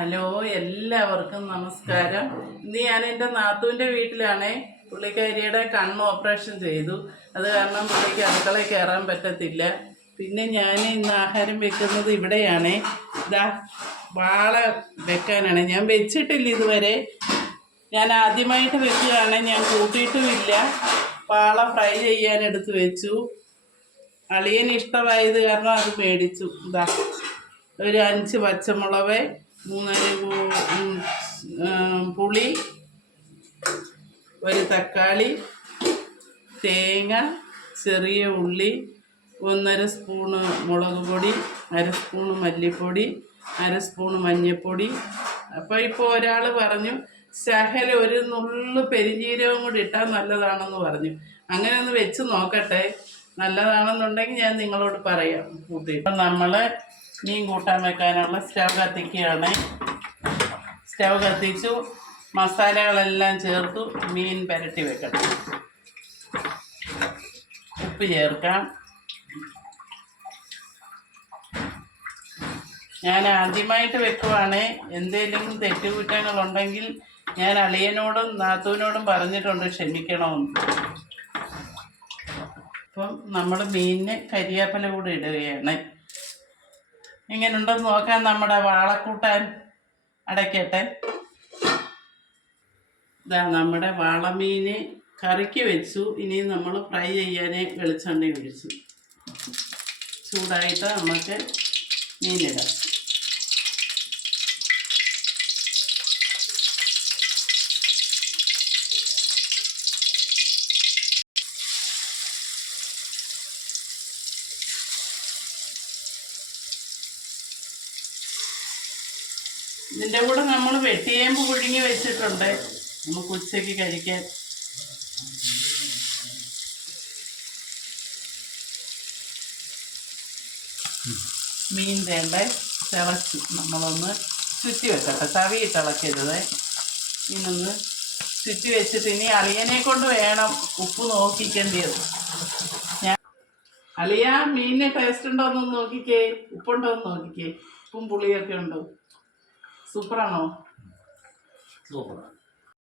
Hello, എല്ലാവർക്കും നമസ്കാരം. ഇന്ന് ഞാൻ എൻ്റെ നാത്തൂൻ്റെ വീട്ടിലാണ്. പുള്ളിക്കാരിയുടെ കണ്ണ് ഓപ്പറേഷൻ ചെയ്തു. അത് കാരണം പുള്ളിക്ക് അടുക്കളയിൽ കയറാൻ പറ്റത്തില്ല. പിന്നെ ഞാൻ ഇന്ന് ആഹാരം വെക്കുന്നത് ഇവിടെയാണ്. ഇതാ വാള വെക്കാനാണ്. ഞാൻ വെച്ചിട്ടില്ല ഇതുവരെ. ഞാൻ ആദ്യമായിട്ട് വെക്കുകയാണ്. ഞാൻ കൂട്ടിയിട്ടുമില്ല. വാള ഫ്രൈ ചെയ്യാൻ എടുത്ത് വെച്ചു. അളിയന് ഇഷ്ടമായത് കാരണം അത് മേടിച്ചു. ഇതാ ഒരു 5 പച്ചമുളക്, 3 പുളി, ഒരു തക്കാളി, തേങ്ങ, ചെറിയ ഉള്ളി, 1.5 സ്പൂണ് മുളക് പൊടി, 1/2 സ്പൂണ് മല്ലിപ്പൊടി, 1/2 സ്പൂണ് മഞ്ഞൾപ്പൊടി. അപ്പോൾ ഇപ്പോൾ ഒരാൾ പറഞ്ഞു ശകലം ഒരു നുള്ളു പെരിഞ്ജീരകം കൂടി ഇട്ടാൽ നല്ലതാണെന്ന് പറഞ്ഞു. അങ്ങനെ ഒന്ന് വെച്ച് നോക്കട്ടെ. നല്ലതാണെന്നുണ്ടെങ്കിൽ ഞാൻ നിങ്ങളോട് പറയാം. കൂട്ടിയിട്ട് നമ്മൾ മീൻ കൂട്ടാൻ വെക്കാനുള്ള സ്റ്റവ് കത്തിക്കുകയാണ്. സ്റ്റവ് കത്തിച്ചു, മസാലകളെല്ലാം ചേർത്തു മീൻ പുരട്ടി വെക്കണം. ഉപ്പ് ചേർക്കാം. ഞാൻ ആദ്യമായിട്ട് വെക്കുവാണ്. എന്തെങ്കിലും തെറ്റുകുറ്റങ്ങളുണ്ടെങ്കിൽ ഞാൻ അളിയനോടും നാത്തൂനോടും പറഞ്ഞിട്ടുണ്ട്, ക്ഷമിക്കണമെന്ന്. അപ്പം നമ്മൾ മീനിന് കരിവേപ്പില കൂടി ഇടുകയാണ്. എങ്ങനെയുണ്ടെന്ന് നോക്കാൻ നമ്മുടെ വാളക്കൂട്ടാൻ അടയ്ക്കട്ടെ. ഇതാ നമ്മുടെ വാളമീന് കറിക്ക് വെച്ചു. ഇനി നമ്മൾ ഫ്രൈ ചെയ്യാൻ വെളിച്ചെണ്ണ ഒഴിച്ചു. ചൂടായിട്ട് നമുക്ക് മീനിടാം. ഇതിൻ്റെ കൂടെ നമ്മൾ വെട്ടിയേമ്പ് പുഴുങ്ങി വെച്ചിട്ടുണ്ട്, നമുക്ക് ഉച്ചയ്ക്ക് കഴിക്കാൻ. മീൻ തേണ്ട തിളച്ചു. നമ്മളൊന്ന് ചുറ്റി വെക്കട്ടെ. തവിയിട്ട് ഇളക്കരുത്. മീനൊന്ന് ചുറ്റി വെച്ചിട്ട് ഇനി അളിയനെ കൊണ്ട് വേണം ഉപ്പ് നോക്കിക്കേണ്ടത്. അളിയ, മീനിന് ടേസ്റ്റ് ഉണ്ടോ എന്ന് നോക്കിക്കേ, ഉപ്പുണ്ടോ എന്ന് നോക്കിക്കേ. ഉപ്പും പുളിയൊക്കെ ഉണ്ടോ? സൂപ്പറാണോ? സൂപ്പർ.